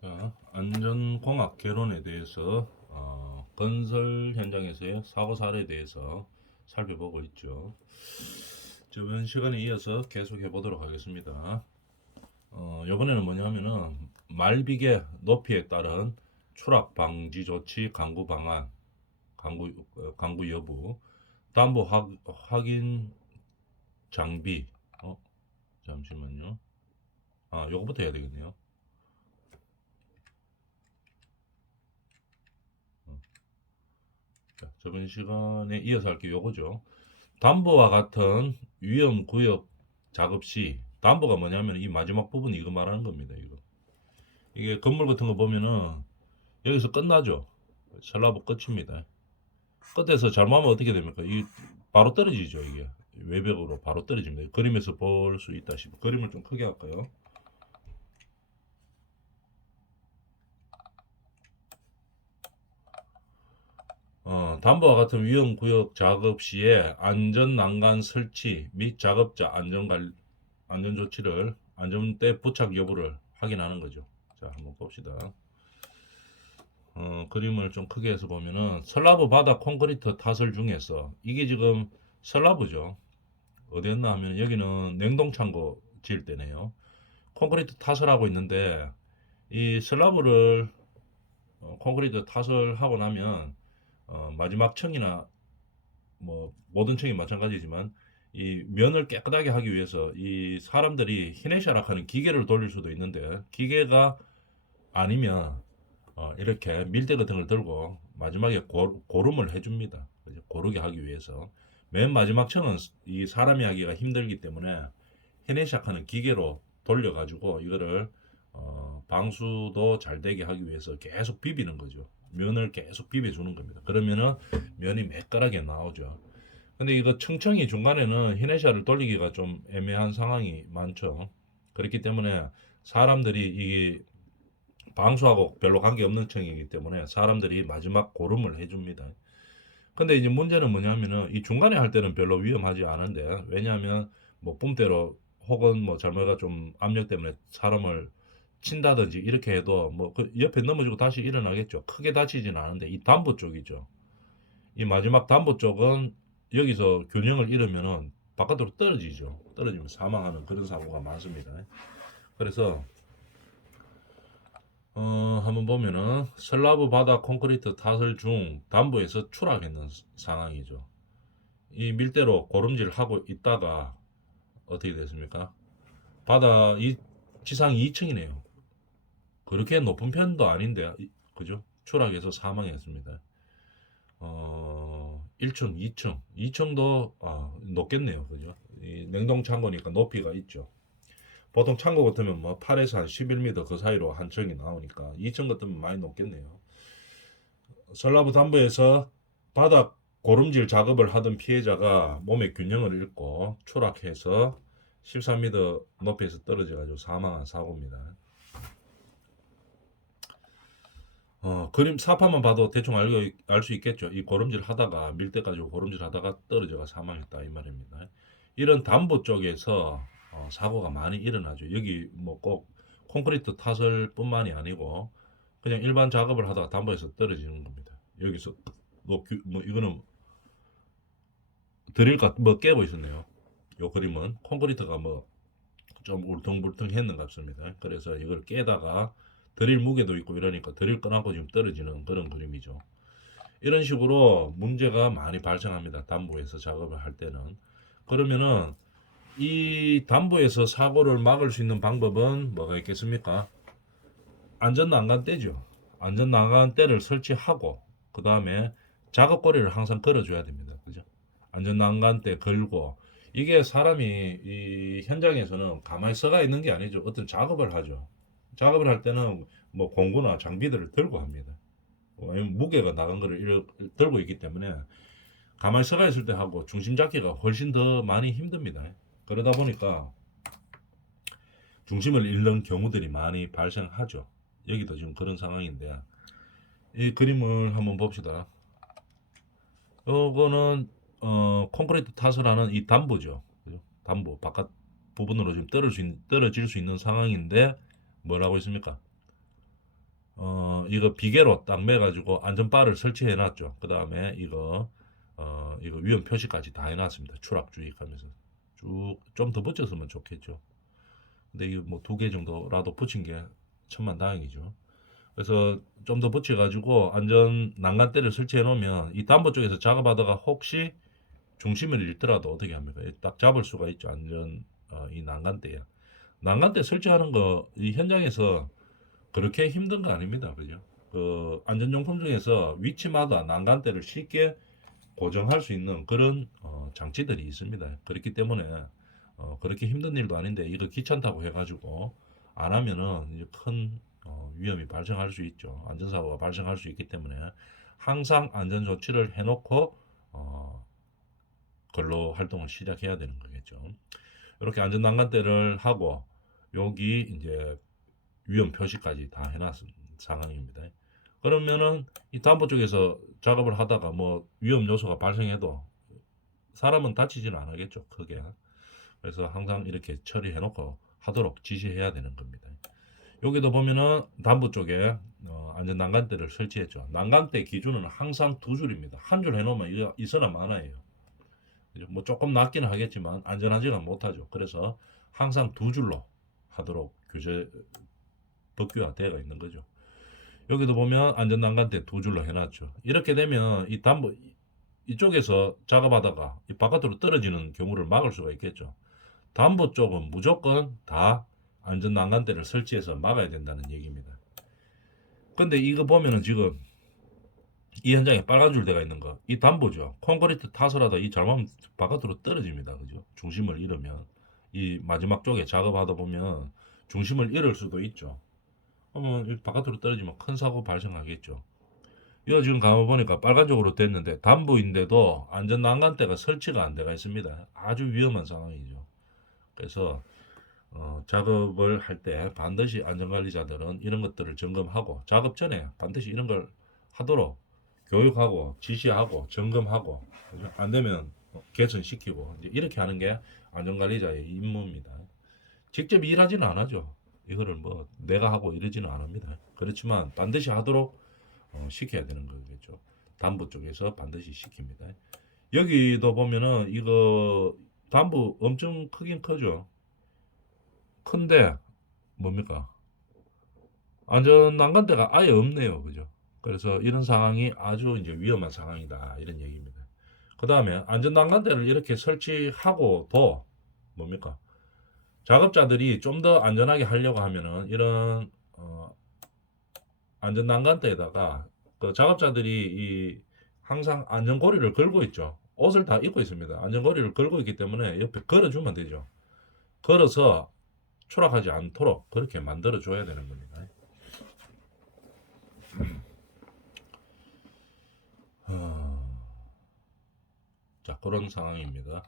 자, 안전공학 개론에 대해서 건설 현장에서의 사고 사례에 대해서 살펴보고 있죠. 저번 시간에 이어서 계속 해보도록 하겠습니다. 이번에는 뭐냐면은 말비계 높이에 따른 추락 방지 조치 강구 방안, 강구 여부, 담보 확인 장비. 잠시만요. 요거부터 해야 되겠네요. 자, 저번 시간에 이어서 할 게 요거죠. 담보와 같은 위험 구역 작업 시 담보가 뭐냐면 이 마지막 부분 이거 말하는 겁니다. 이게 건물 같은 거 보면은 여기서 끝나죠. 슬라브 끝입니다. 끝에서 잘못하면 어떻게 됩니까? 이 바로 떨어지죠. 이게 외벽으로 바로 떨어집니다. 그림에서 볼 수 있다시피 그림을 좀 크게 할까요? 담보와 같은 위험 구역 작업 시에 안전 난간 설치 및 작업자 안전 조치를 안전대 부착 여부를 확인하는 거죠. 자, 한번 봅시다. 그림을 좀 크게 해서 보면은 슬라브 바닥 콘크리트 타설 중에서 이게 지금 슬라브죠. 어디였나 하면 여기는 냉동 창고 지을 때네요. 콘크리트 타설하고 있는데 이 슬라브를 콘크리트 타설하고 나면 마지막 층이나 뭐 모든 층이 마찬가지지만 이 면을 깨끗하게 하기 위해서 이 사람들이 히네샤락하는 기계를 돌릴 수도 있는데 기계가 아니면 이렇게 밀대 같은 걸 들고 마지막에 고름을 해줍니다. 고르게 하기 위해서 맨 마지막 층은 이 사람이 하기가 힘들기 때문에 히네샥하는 기계로 돌려가지고 이거를 방수도 잘 되게 하기 위해서 계속 비비는 거죠. 면을 계속 비벼주는 겁니다. 그러면은 면이 매끈하게 나오죠. 근데 이거 층층이 중간에는 히네샤를 돌리기가 좀 애매한 상황이 많죠. 그렇기 때문에 사람들이 이 방수하고 별로 관계없는 층이기 때문에 사람들이 마지막 고름을 해줍니다. 근데 이제 문제는 뭐냐면은 이 중간에 할 때는 별로 위험하지 않은데 왜냐하면 뭐 뿜대로 혹은 뭐 잘못가 좀 압력 때문에 사람을 친다든지 이렇게 해도 뭐 그 옆에 넘어지고 다시 일어나겠죠. 크게 다치진 않은데 이 담보 쪽이죠. 이 마지막 담보 쪽은 여기서 균형을 잃으면은 바깥으로 떨어지죠. 떨어지면 사망하는 그런 사고가 많습니다. 그래서 한번 보면은 슬라브 바닥 콘크리트 타설 중 담보에서 추락했는 상황이죠. 이 밀대로 고름질 하고 있다가 어떻게 됐습니까? 바다 이 지상 2층이네요. 그렇게 높은 편도 아닌데 그죠? 추락해서 사망했습니다. 1층, 2층, 2층도 높겠네요. 그죠? 이 냉동 창고니까 높이가 있죠. 보통 창고 같으면 뭐 8에서 한 11m 그 사이로 한 층이 나오니까 2층 같으면 많이 높겠네요. 설라브 담보에서 바닥 고름질 작업을 하던 피해자가 몸의 균형을 잃고 추락해서 13m 높이에서 떨어져가지고 사망한 사고입니다. 그림 사파만 봐도 대충 알 수 있겠죠. 이 고름질 하다가 밀대 가지고 고름질 하다가 떨어져가 사망했다 이 말입니다. 이런 담보 쪽에서 사고가 많이 일어나죠. 여기 뭐 꼭 콘크리트 타설뿐만이 아니고 그냥 일반 작업을 하다가 담보에서 떨어지는 겁니다. 여기서 뭐 이거는 드릴까 뭐 깨고 있었네요. 요 그림은 콘크리트가 뭐 좀 울퉁불퉁했는 것 같습니다. 그래서 이걸 깨다가 드릴 무게도 있고 이러니까 드릴 꺼내고 지금 떨어지는 그런 그림이죠. 이런 식으로 문제가 많이 발생합니다. 담보에서 작업을 할 때는. 그러면은 이 담보에서 사고를 막을 수 있는 방법은 뭐가 있겠습니까? 안전난간대죠. 안전난간대를 설치하고 그 다음에 작업거리를 항상 걸어줘야 됩니다. 그죠? 안전난간대 걸고 이게 사람이 이 현장에서는 가만히 서가 있는 게 아니죠. 어떤 작업을 하죠. 작업을 할 때는 뭐 공구나 장비들을 들고 합니다. 무게가 나간 거를 들고 있기 때문에 가만히 서가 있을 때 하고 중심 잡기가 훨씬 더 많이 힘듭니다. 그러다 보니까 중심을 잃는 경우들이 많이 발생하죠. 여기도 지금 그런 상황인데 이 그림을 한번 봅시다. 요거는 콘크리트 타설하는 이 담보죠. 그죠? 담보 바깥 부분으로 지금 떨어질 수 있는 상황인데 뭐라고 있습니까? 이거 비계로 딱 매가지고 안전바를 설치해 놨죠. 그 다음에 이거 위험 표시까지 다 해놨습니다. 추락 주의하면서 쭉 좀 더 붙였으면 좋겠죠. 근데 이거 뭐 2개 정도라도 붙인 게 천만다행이죠. 그래서 좀 더 붙여가지고 안전 난간대를 설치해 놓으면 이 담보 쪽에서 작업하다가 혹시 중심을 잃더라도 어떻게 합니까? 딱 잡을 수가 있죠. 이 난간대야. 난간대 설치하는 거 이 현장에서 그렇게 힘든 거 아닙니다. 그죠? 그 안전용품 중에서 위치마다 난간대를 쉽게 고정할 수 있는 그런 장치들이 있습니다. 그렇기 때문에 그렇게 힘든 일도 아닌데 이거 귀찮다고 해가지고 안 하면은 이제 큰 위험이 발생할 수 있죠. 안전사고가 발생할 수 있기 때문에 항상 안전 조치를 해놓고 근로 활동을 시작해야 되는 거겠죠. 이렇게 안전 난간대를 하고 여기 이제 위험 표시까지 다 해놨은 상황입니다. 그러면은 이 담보 쪽에서 작업을 하다가 뭐 위험 요소가 발생해도 사람은 다치지는 않겠죠, 크게. 그래서 항상 이렇게 처리해 놓고 하도록 지시해야 되는 겁니다. 여기도 보면은 담보 쪽에 안전 난간대를 설치했죠. 난간대 기준은 항상 2줄입니다. 한 줄 해놓으면 있어나 마나예요. 뭐 조금 낮기는 하겠지만 안전하지가 못하죠. 그래서 항상 2줄로 하도록 법규화되어 있는 거죠. 여기도 보면 안전 난간대 2줄로 해놨죠. 이렇게 되면 이 담보 이쪽에서 작업하다가 이 바깥으로 떨어지는 경우를 막을 수가 있겠죠. 담보 쪽은 무조건 다 안전 난간대를 설치해서 막아야 된다는 얘기입니다. 근데 이거 보면은 지금 이 현장에 빨간 줄대가 있는 거, 이 담보죠. 콘크리트 타설하다 이 잘못하면 바깥으로 떨어집니다. 그죠? 중심을 잃으면 이 마지막 쪽에 작업하다 보면 중심을 잃을 수도 있죠. 그러면 바깥으로 떨어지면 큰 사고 발생하겠죠. 이거 지금 가보니까 빨간쪽으로 됐는데 담보인데도 안전 난간대가 설치가 안 돼가 있습니다. 아주 위험한 상황이죠. 그래서 작업을 할 때 반드시 안전관리자들은 이런 것들을 점검하고 작업 전에 반드시 이런 걸 하도록 교육하고 지시하고 점검하고 그죠? 안 되면 개선시키고 이제 이렇게 하는 게 안전관리자의 임무입니다. 직접 일하지는 않아죠. 이거를 뭐 내가 하고 이러지는 않습니다. 그렇지만 반드시 하도록 시켜야 되는 거겠죠. 담보 쪽에서 반드시 시킵니다. 여기도 보면은 이거 담보 엄청 크긴 크죠. 큰데 뭡니까? 안전 난간대가 아예 없네요. 그죠? 그래서 이런 상황이 아주 이제 위험한 상황이다. 이런 얘기입니다. 그 다음에 안전 난간대를 이렇게 설치하고도 뭡니까? 작업자들이 좀 더 안전하게 하려고 하면은 이런 안전 난간대에다가 그 작업자들이 항상 안전고리를 걸고 있죠. 옷을 다 입고 있습니다. 안전고리를 걸고 있기 때문에 옆에 걸어주면 되죠. 걸어서 추락하지 않도록 그렇게 만들어 줘야 되는 겁니다. 자, 그런 상황입니다.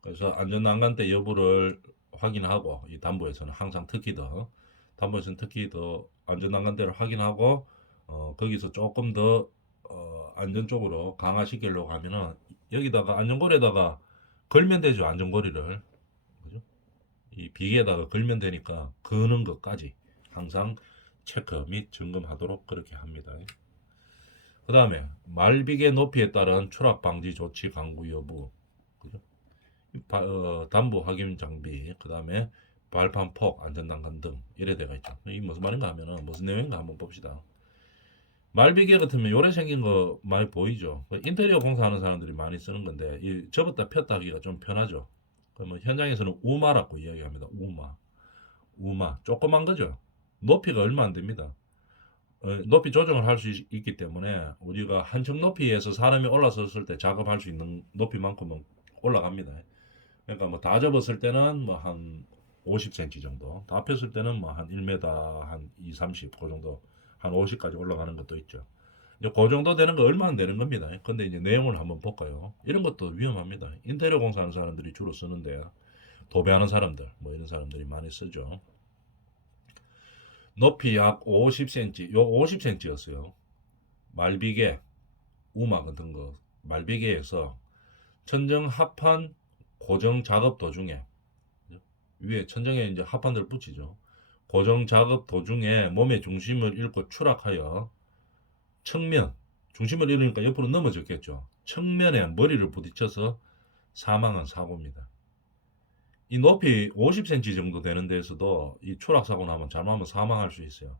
그래서 안전난간대 여부를 확인하고 이 담보에서는 항상 담보에서는 특히 더 안전난간대를 확인하고 거기서 조금 더 안전 쪽으로 강화시키려고 하면은 여기다가 안전고리에다가 걸면 되죠. 안전고리를 그죠? 이 비계에다가 걸면 되니까 그는 것까지 항상 체크 및 점검하도록 그렇게 합니다. 그 다음에 말비계 높이에 따른 추락 방지 조치 강구 여부, 그죠? 담보 확인 장비, 그 다음에 발판 폭, 안전난간 등 이래 돼가 있죠. 이 무슨 말인가 하면은 무슨 내용인가 한번 봅시다. 말비계 같으면 요래 생긴 거 많이 보이죠. 인테리어 공사하는 사람들이 많이 쓰는 건데 이 접었다 폈다 하기가 좀 편하죠. 그러면 현장에서는 우마라고 이야기합니다. 우마 조그만 거죠. 높이가 얼마 안 됩니다. 높이 조정을 할 수 있기 때문에 우리가 한층 높이에서 사람이 올라섰을 때 작업할 수 있는 높이만큼은 올라갑니다. 그러니까 뭐 다 접었을 때는 뭐 한 50cm 정도, 다 폈을 때는 뭐 한 1m 한 2, 30, 그 정도, 한 50까지 올라가는 것도 있죠. 이제 그 정도 되는 거 얼마 안 되는 겁니다. 근데 이제 내용을 한번 볼까요? 이런 것도 위험합니다. 인테리어 공사하는 사람들이 주로 쓰는데 도배하는 사람들, 뭐 이런 사람들이 많이 쓰죠. 높이 약 50cm, 요 50cm였어요. 말비계, 우마 같은 거, 말비계에서 천정 합판 고정 작업 도중에 위에 천정에 이제 합판들 붙이죠. 고정 작업 도중에 몸의 중심을 잃고 추락하여 측면, 중심을 잃으니까 옆으로 넘어졌겠죠. 측면에 머리를 부딪혀서 사망한 사고입니다. 이 높이 50cm 정도 되는 데에서도 이 추락 사고 나면 잘못하면 사망할 수 있어요.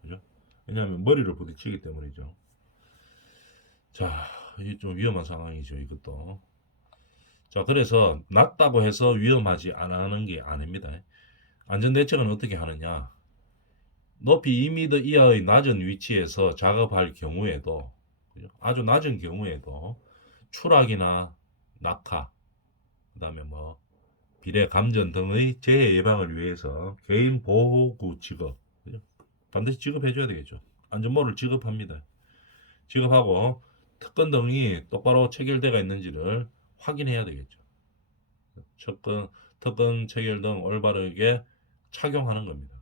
그죠? 왜냐하면 머리를 부딪히기 때문이죠. 자, 이 좀 위험한 상황이죠, 이것도. 자, 그래서 낮다고 해서 위험하지 않은 게 아닙니다. 안전대책은 어떻게 하느냐? 높이 2m 이하의 낮은 위치에서 작업할 경우에도, 아주 낮은 경우에도 추락이나 낙하, 그 다음에 뭐 비례 감전 등의 재해 예방을 위해서 개인 보호구 지급, 반드시 지급해줘야 되겠죠. 안전모를 지급합니다. 지급하고 특권 등이 똑바로 체결되어 있는지를 확인해야 되겠죠. 특권 체결 등 올바르게 착용하는 겁니다.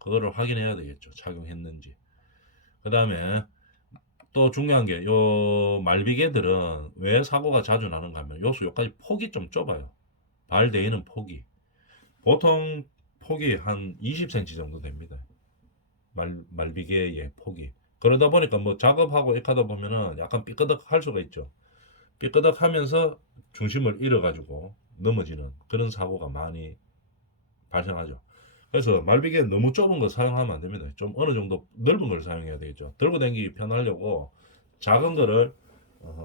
그거를 확인해야 되겠죠. 착용했는지. 그 다음에 또 중요한 게 요 말비계들은 왜 사고가 자주 나는가 하면 요까지 폭이 좀 좁아요. 발 대이는 폭이. 보통 폭이 한 20cm 정도 됩니다. 말비계의 폭이. 그러다 보니까 뭐 작업하고 이렇게 하다 보면은 약간 삐끄덕 할 수가 있죠. 삐끄덕 하면서 중심을 잃어가지고 넘어지는 그런 사고가 많이 발생하죠. 그래서 말비계 너무 좁은 거 사용하면 안 됩니다. 좀 어느 정도 넓은 걸 사용해야 되겠죠. 들고 다니기 편하려고 작은 거를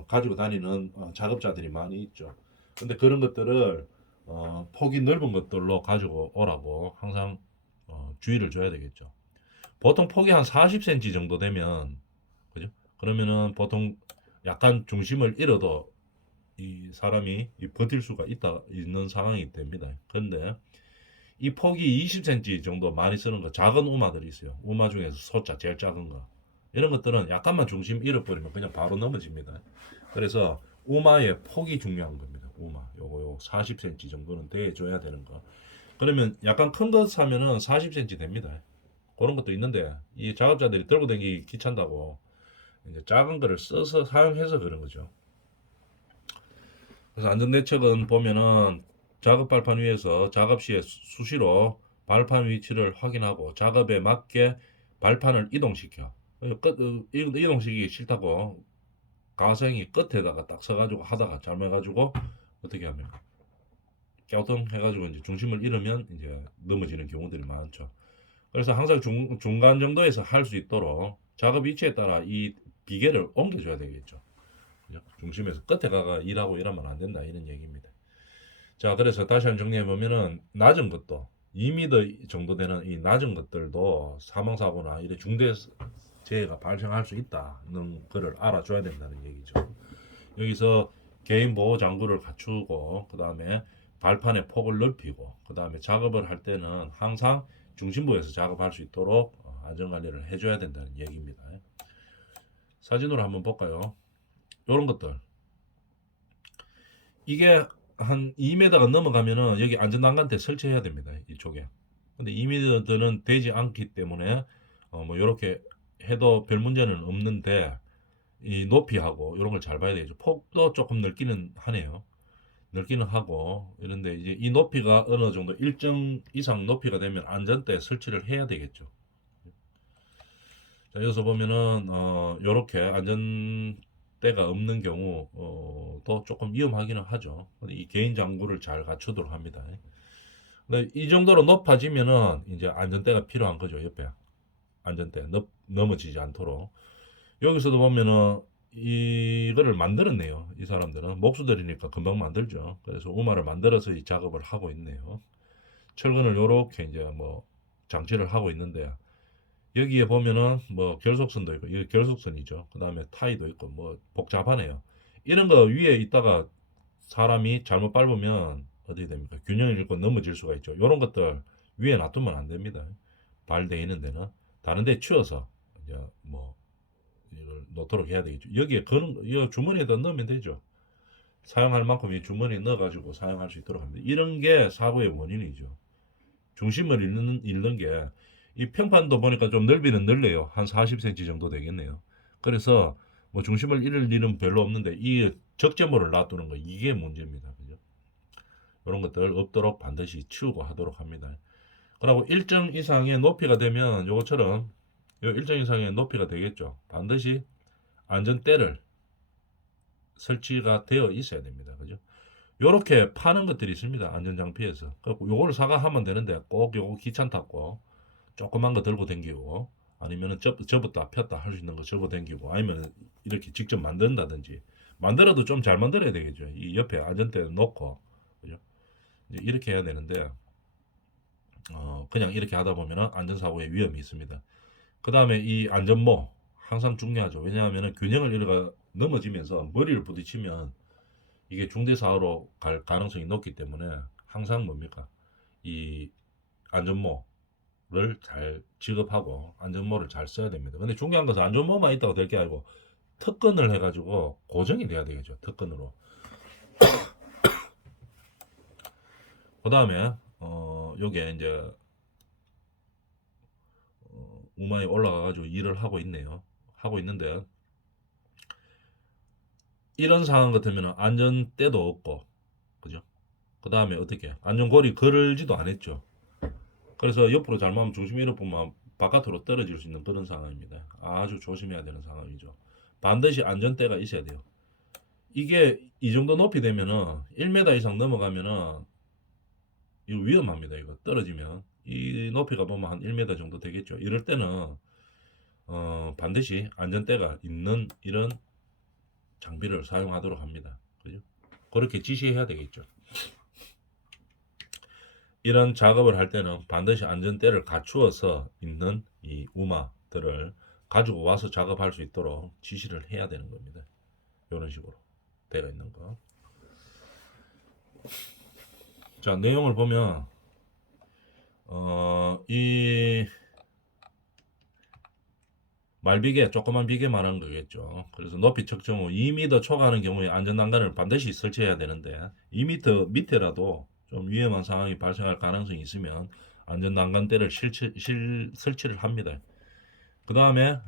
가지고 다니는 작업자들이 많이 있죠. 근데 그런 것들을 폭이 넓은 것들로 가지고 오라고 항상 주의를 줘야 되겠죠. 보통 폭이 한 40cm 정도 되면, 그죠? 그러면은 보통 약간 중심을 잃어도 이 사람이 버틸 수가 있는 상황이 됩니다. 그런데 이 폭이 20cm 정도 많이 쓰는 거 작은 우마들이 있어요. 우마 중에서 소자 제일 작은 거. 이런 것들은 약간만 중심 잃어버리면 그냥 바로 넘어집니다. 그래서 우마의 폭이 중요한 겁니다. 우마. 요거 40cm 정도는 돼줘야 되는 거. 그러면 약간 큰 거 사면은 40cm 됩니다. 그런 것도 있는데 이 작업자들이 들고 다니기 귀찮다고 이제 작은 거를 써서 사용해서 그런 거죠. 그래서 안전대책은 보면은 작업 발판 위에서 작업 시에 수시로 발판 위치를 확인하고 작업에 맞게 발판을 이동시켜. 이동시키기 싫다고 가생이 끝에다가 딱 서가지고 하다가 잘못해가지고 어떻게 합니까? 껴동 해가지고 이제 중심을 잃으면 이제 넘어지는 경우들이 많죠. 그래서 항상 중간 정도에서 할 수 있도록 작업 위치에 따라 이 비계를 옮겨줘야 되겠죠. 중심에서 끝에 가가 일하고 이러면 안 된다 이런 얘기입니다. 자, 그래서 다시 한번 정리해 보면은 낮은 것도 2m 정도 되는 이 낮은 것들도 사망사고나 이런 중대 재해가 발생할 수 있다는 거를 알아줘야 된다는 얘기죠. 여기서 개인 보호 장구를 갖추고 그 다음에 발판의 폭을 넓히고 그 다음에 작업을 할 때는 항상 중심부에서 작업할 수 있도록 안전관리를 해줘야 된다는 얘기입니다. 사진으로 한번 볼까요? 이런 것들 이게 한 2m가 넘어가면은 여기 안전난간대 설치해야 됩니다. 이쪽에. 근데 2m는 되지 않기 때문에 뭐 이렇게 해도 별 문제는 없는데 이 높이하고 이런 걸 잘 봐야 되죠. 폭도 조금 넓기는 하네요. 넓기는 하고 이런데 이제 이 높이가 어느 정도 일정 이상 높이가 되면 안전대 설치를 해야 되겠죠. 자, 여기서 보면은 이렇게 안전대가 없는 경우도 조금 위험하기는 하죠. 근데 이 개인 장구를 잘 갖추도록 합니다. 근데 이 정도로 높아지면은 이제 안전대가 필요한 거죠. 옆에 안전대 넘어지지 않도록. 여기서도 보면은 이거를 만들었네요. 이 사람들은 목수들이니까 금방 만들죠. 그래서 우마를 만들어서 이 작업을 하고 있네요. 철근을 요렇게 이제 뭐 장치를 하고 있는데 여기에 보면은 뭐 결속선도 있고 이게 결속선이죠. 그 다음에 타이도 있고 뭐 복잡하네요. 이런 거 위에 있다가 사람이 잘못 밟으면 어떻게 됩니까? 균형을 잃고 넘어질 수가 있죠. 이런 것들 위에 놔두면 안 됩니다. 발 대이는 데는 다른 데 치워서 이제 뭐 이걸 놓도록 해야 되겠죠. 여기에 이 주머니에다 넣으면 되죠. 사용할 만큼 이 주머니에 넣어가지고 사용할 수 있도록 합니다. 이런 게 사고의 원인이죠. 중심을 잃는 게 이 평판도 보니까 좀 넓이는 넓네요. 한 40cm 정도 되겠네요. 그래서 뭐 중심을 잃을 일은 별로 없는데 이 적재물을 놔두는 거 이게 문제입니다. 그죠? 이런 것들 없도록 반드시 치우고 하도록 합니다. 그리고 일정 이상의 높이가 되면 요것처럼 요 일정 이상의 높이가 되겠죠. 반드시 안전대를 설치가 되어 있어야 됩니다. 그죠? 요렇게 파는 것들이 있습니다. 안전장피에서. 그래서 요거를 사가 하면 되는데 꼭 요거 귀찮다고 조그만 거 들고 댕기고 아니면은 접었다 폈다 할 수 있는 거 접어 댕기고 아니면 이렇게 직접 만든다든지 만들어도 좀 잘 만들어야 되겠죠. 이 옆에 안전대 놓고 그죠? 이제 이렇게 해야 되는데 그냥 이렇게 하다 보면 안전사고의 위험이 있습니다. 그 다음에 이 안전모 항상 중요하죠. 왜냐하면 균형을 잃어가 넘어지면서 머리를 부딪히면 이게 중대사고로 갈 가능성이 높기 때문에 항상 뭡니까? 이 안전모를 잘 지급하고 안전모를 잘 써야 됩니다. 근데 중요한 것은 안전모만 있다고 될 게 아니고 특근을 해가지고 고정이 돼야 되겠죠. 특근으로. 그 다음에 요게 이제 우마에 올라가가지고 일을 하고 있네요. 하고 있는데 이런 상황 같으면 안전대도 없고 그죠? 그 다음에 어떻게 안전고리 걸지도 안 했죠. 그래서 옆으로 잘못하면 중심 잃어보면 바깥으로 떨어질 수 있는 그런 상황입니다. 아주 조심해야 되는 상황이죠. 반드시 안전대가 있어야 돼요. 이게 이 정도 높이 되면은 1m 이상 넘어가면은 이거 위험합니다. 이거 떨어지면 이 높이가 보면 한 1m 정도 되겠죠. 이럴 때는 반드시 안전대가 있는 이런 장비를 사용하도록 합니다. 그죠? 그렇게 지시해야 되겠죠. 이런 작업을 할 때는 반드시 안전대를 갖추어서 있는 이 우마들을 가지고 와서 작업할 수 있도록 지시를 해야 되는 겁니다. 이런 식으로 되어 있는 거. 자, 내용을 보면 이 말비계, 조그만 비계 말하는 거겠죠. 그래서 높이 측정 후 2m 초과하는 경우에 안전난간을 반드시 설치해야 되는데 2m 밑에라도 좀 위험한 상황이 발생할 가능성이 있으면 안전난간대를 설치를 합니다. 그 다음에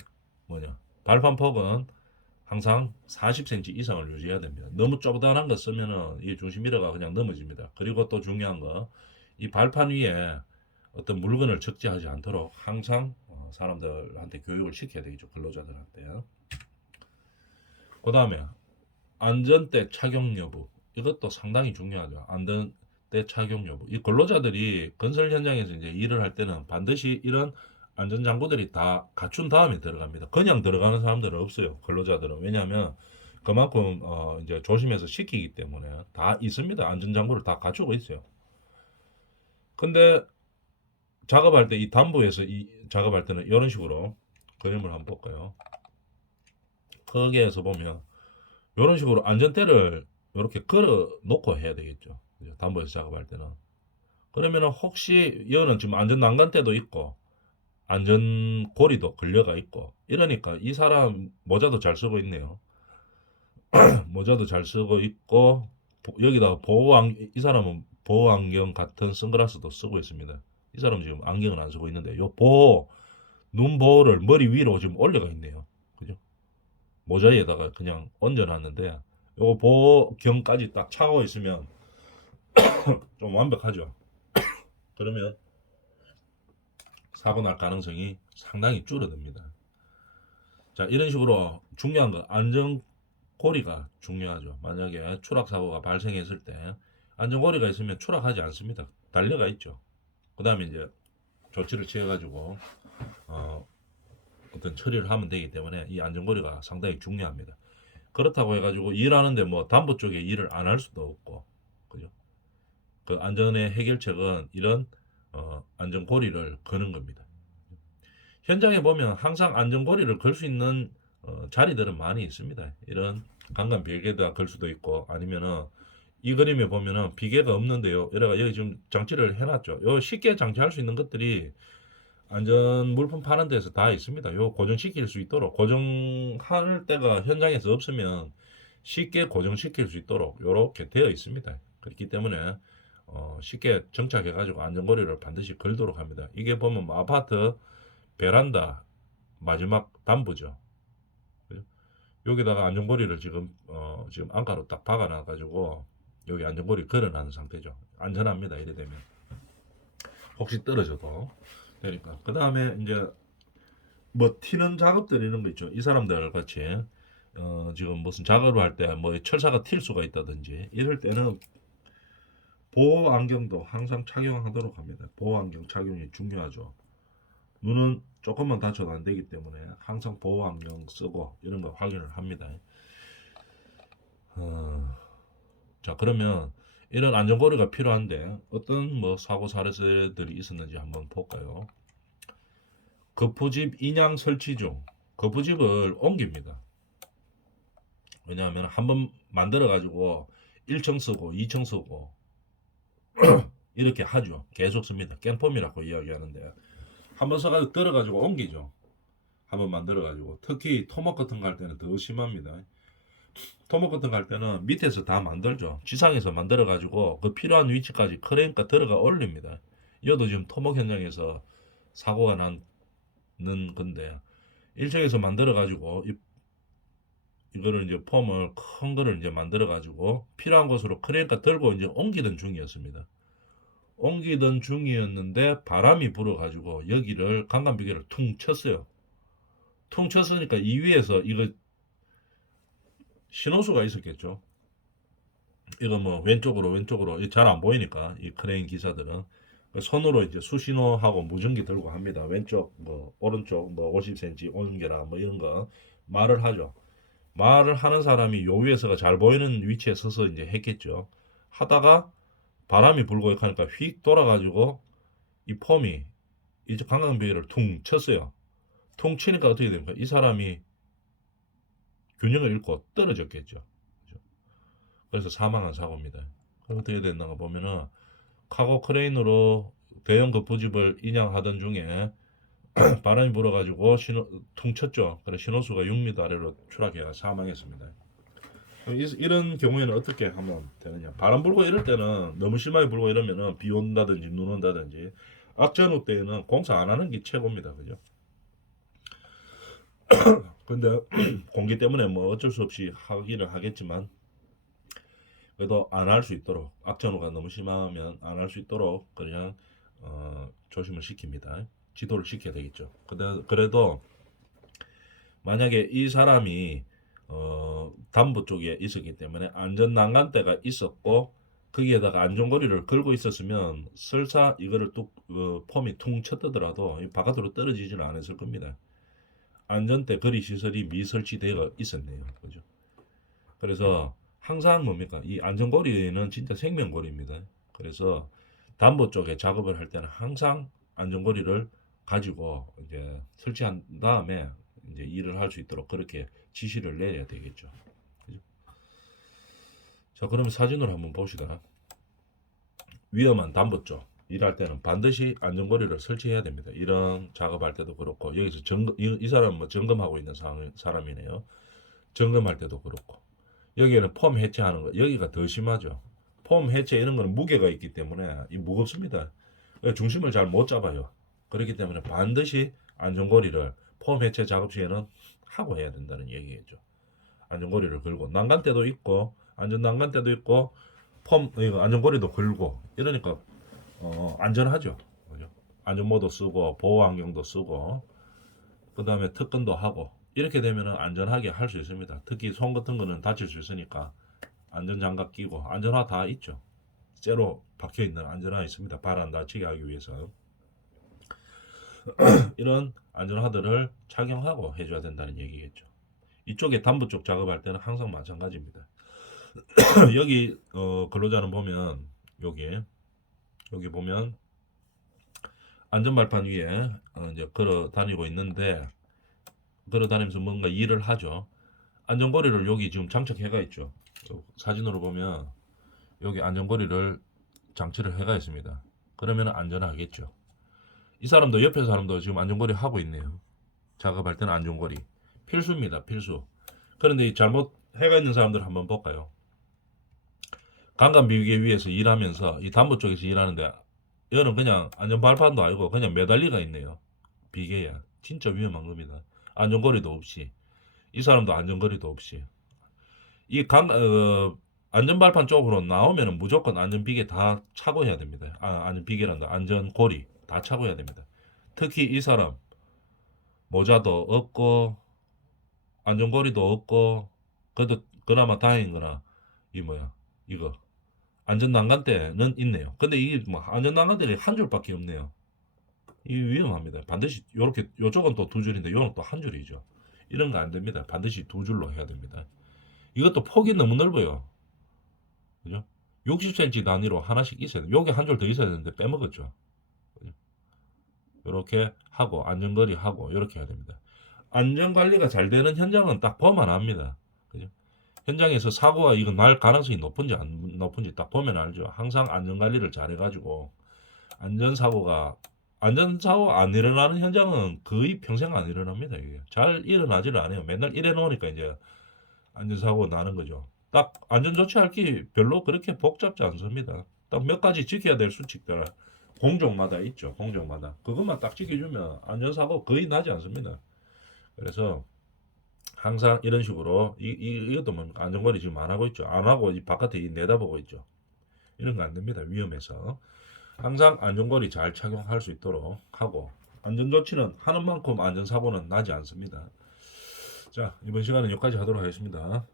뭐냐 발판 폭은 항상 40cm 이상을 유지해야 됩니다. 너무 쪼그단한 거 쓰면은 이 중심미러가 그냥 넘어집니다. 그리고 또 중요한 거 이 발판 위에 어떤 물건을 적재하지 않도록 항상 사람들한테 교육을 시켜야 되겠죠. 근로자들한테. 그 다음에 안전대 착용 여부 이것도 상당히 중요하죠. 안전대 착용 여부 이 근로자들이 건설 현장에서 이제 일을 할 때는 반드시 이런 안전장구들이 다 갖춘 다음에 들어갑니다. 그냥 들어가는 사람들은 없어요. 근로자들은. 왜냐하면 그만큼 이제 조심해서 시키기 때문에 다 있습니다. 안전장구를 다 갖추고 있어요. 근데 작업할 때 이 담보에서 작업할 때는 이런 식으로 그림을 한번 볼까요? 거기에서 보면 이런 식으로 안전대를 이렇게 걸어 놓고 해야 되겠죠. 담보에서 작업할 때는. 그러면 혹시 여는 지금 안전 난간대도 있고 안전고리도 걸려가 있고 이러니까 이 사람 모자도 잘 쓰고 있네요. 모자도 잘 쓰고 있고 여기다가 이 사람은 보호안경 같은 선글라스도 쓰고 있습니다. 이 사람은 지금 안경을 안 쓰고 있는데 요 눈 보호를 머리 위로 지금 올려가 있네요. 그죠? 모자에다가 그냥 얹어놨는데 요 보호경까지 딱 차고 있으면 좀 완벽하죠. 그러면 사고 날 가능성이 상당히 줄어듭니다. 자, 이런 식으로 중요한 거 안전고리가 중요하죠. 만약에 추락사고가 발생했을 때 안전고리가 있으면 추락하지 않습니다. 달려가 있죠. 그 다음에 이제 조치를 취해가지고 어떤 처리를 하면 되기 때문에 이 안전고리가 상당히 중요합니다. 그렇다고 해가지고 일하는데 뭐 담보 쪽에 일을 안 할 수도 없고, 그죠? 그 안전의 해결책은 이런 안전고리를 거는 겁니다. 현장에 보면 항상 안전고리를 걸 수 있는 자리들은 많이 있습니다. 이런 강간 별개다 걸 수도 있고 아니면은 이 그림에 보면은 비계가 없는데요. 이래가 여기 지금 장치를 해놨죠. 요 쉽게 장치할 수 있는 것들이 안전 물품 파는 데서 다 있습니다. 요 고정시킬 수 있도록 고정할 때가 현장에서 없으면 쉽게 고정시킬 수 있도록 요렇게 되어 있습니다. 그렇기 때문에 쉽게 정착해 가지고 안전고리를 반드시 걸도록 합니다. 이게 보면 뭐 아파트 베란다 마지막 담부죠. 여기다가 안전고리를 지금 안가로 딱 박아놔 가지고 여기 안전고리 걸어놓은 상태죠. 안전합니다. 이래 되면. 혹시 떨어져도 되니까. 그 다음에 이제 뭐 튀는 작업들 이런 거 있죠. 이 사람들 같이 지금 무슨 작업을 할 때 뭐 철사가 튈 수가 있다든지 이럴 때는 보호 안경도 항상 착용하도록 합니다. 보호 안경 착용이 중요하죠. 눈은 조금만 다쳐도 안 되기 때문에 항상 보호 안경 쓰고 이런 거 확인을 합니다. 자, 그러면 이런 안전고리가 필요한데 어떤 뭐 사고 사례들이 있었는지 한번 볼까요? 거푸집 인양 설치 중 거푸집을 옮깁니다. 왜냐하면 한번 만들어 가지고 1층 쓰고 2층 쓰고 이렇게 하죠. 계속 씁니다. 깽폼이라고 이야기하는데 한번 써가지고 들어가지고 옮기죠. 한번 만들어가지고 특히 토목 같은 거 할 때는 더 심합니다. 토목 같은 거 할 때는 밑에서 다 만들죠. 지상에서 만들어가지고 그 필요한 위치까지 크레인과 들어가 올립니다. 이것도 지금 토목 현장에서 사고가 나는 건데 1층에서 만들어가지고 이거를 이제 폼을 큰 거를 이제 만들어가지고 필요한 곳으로 크레인과 들고 이제 옮기던 중이었습니다. 옮기던 중이었는데 바람이 불어가지고 여기를 강간비계를 퉁 쳤어요. 퉁 쳤으니까 이 위에서 이거 신호수가 있었겠죠. 이거 뭐 왼쪽으로 잘 안 보이니까 이 크레인 기사들은 손으로 이제 수신호하고 무전기 들고 합니다. 왼쪽 뭐 오른쪽 뭐 50cm 옮겨라 뭐 이런 거 말을 하죠. 말을 하는 사람이 요 위에서가 잘 보이는 위치에 서서 이제 했겠죠. 하다가 바람이 불고 하니까 휙 돌아가지고 이 폼이 이제 관광비를 퉁 쳤어요. 퉁 치니까 어떻게 됩니까? 이 사람이 균형을 잃고 떨어졌겠죠. 그래서 사망한 사고입니다. 어떻게 됐나 보면은 카고 크레인으로 대형 거푸집을 인양하던 중에 바람이 불어가지고 퉁 쳤죠. 그래 신호수가 6m 아래로 추락해가 사망했습니다. 이런 경우에는 어떻게 하면 되느냐? 바람 불고 이럴 때는 너무 심하게 불고 이러면은 비 온다든지 눈 온다든지 악전후 때에는 공사 안 하는 게 최고입니다. 그죠? 근데 공기 때문에 뭐 어쩔 수 없이 하기는 하겠지만 그래도 안 할 수 있도록 악전후가 너무 심하면 안 할 수 있도록 그냥 조심을 시킵니다. 지도를 시켜야 되겠죠. 그래도 만약에 이 사람이 담보 쪽에 있었기 때문에 안전 난간대가 있었고 거기에다가 안전고리를 걸고 있었으면 설사 이거를 뚝 폼이 퉁 쳤더라도 바깥으로 떨어지지는 않았을 겁니다. 안전대 거리 시설이 미설치되어 있었네요. 그죠? 그래서 항상 뭡니까? 이 안전고리는 진짜 생명고리입니다. 그래서 담보 쪽에 작업을 할 때는 항상 안전고리를 가지고 이제 설치한 다음에 이제 일을 할 수 있도록 그렇게 지시를 내려야 되겠죠. 그죠? 자, 그러면 사진으로 한번 봅시다. 위험한 담보 쪽 일할 때는 반드시 안전고리를 설치해야 됩니다. 이런 작업할 때도 그렇고 여기서 이 사람은 뭐 점검하고 있는 사람이네요. 점검할 때도 그렇고 여기에는 폼 해체하는 거 여기가 더 심하죠. 폼 해체 이런 거는 무게가 있기 때문에 무겁습니다. 중심을 잘 못 잡아요. 그렇기 때문에 반드시 안전고리를 폼 해체 작업 시에는 하고 해야 된다는 얘기겠죠. 안전고리를 걸고 난간대도 있고 안전 난간대도 있고 폼 이거 안전고리도 걸고 이러니까 안전하죠. 그죠? 안전모도 쓰고 보호 안경도 쓰고 그 다음에 특근도 하고 이렇게 되면은 안전하게 할 수 있습니다. 특히 손 같은 거는 다칠 수 있으니까 안전장갑 끼고 안전화 다 있죠. 쇠로 박혀 있는 안전화 있습니다. 발 안 다치게 하기 위해서 이런 안전화들을 착용하고 해줘야 된다는 얘기겠죠. 이쪽에 담보 쪽 작업할 때는 항상 마찬가지입니다. 여기 근로자는 보면 여기 보면 안전발판 위에 이제 걸어 다니고 있는데 걸어 다니면서 뭔가 일을 하죠. 안전고리를 여기 지금 장착해가 있죠. 사진으로 보면 여기 안전고리를 장치를 해가 있습니다. 그러면 안전하겠죠. 이 사람도 옆에 사람도 지금 안전고리 하고 있네요. 작업할 때는 안전고리 필수입니다. 필수. 그런데 이 잘못 해가 있는 사람들 한번 볼까요? 강간 비계 위에서 일하면서 이 담보 쪽에서 일하는데 얘는 그냥 안전발판도 아니고 그냥 매달리가 있네요. 비계야. 진짜 위험한 겁니다. 안전거리도 없이 이 사람도 안전거리도 없이 이 안전발판 쪽으로 나오면은 무조건 안전비계 다 차고 해야 됩니다. 안전비계란다. 안전고리 다 차고 해야 됩니다. 특히 이 사람 모자도 없고 안전고리도 없고 그래도 그나마 다행인 거나 이 뭐야 이거 안전난간대는 있네요. 근데 이게 뭐 안전난간대는 한 줄밖에 없네요. 이 위험합니다. 반드시 요렇게 요쪽은 또 두 줄인데 요는 또 한 줄이죠. 이런 거 안 됩니다. 반드시 두 줄로 해야 됩니다. 이것도 폭이 너무 넓어요. 그죠? 60cm 단위로 하나씩 있어야 돼. 여기 한 줄 더 있어야 되는데 빼먹었죠. 이렇게 하고 안전거리 하고 이렇게 해야 됩니다. 안전관리가 잘 되는 현장은 딱 보면 압니다. 그죠? 현장에서 사고가 이거 날 가능성이 높은지 안 높은지 딱 보면 알죠. 항상 안전관리를 잘 해가지고 안전사고 안 일어나는 현장은 거의 평생 안 일어납니다. 이게 잘 일어나지를 않아요. 맨날 이래 놓으니까 이제 안전사고 나는 거죠. 딱 안전조치할 게 별로 그렇게 복잡지 않습니다. 딱 몇 가지 지켜야 될 수칙들 공종마다 있죠. 공종마다 그것만 딱 지켜주면 안전사고 거의 나지 않습니다. 그래서 항상 이런 식으로 이것도 뭐 안전거리 지금 안 하고 있죠. 안 하고 이 바깥에 내다보고 있죠. 이런 거 안 됩니다. 위험해서 항상 안전거리 잘 착용할 수 있도록 하고 안전조치는 하는 만큼 안전사고는 나지 않습니다. 자, 이번 시간은 여기까지 하도록 하겠습니다.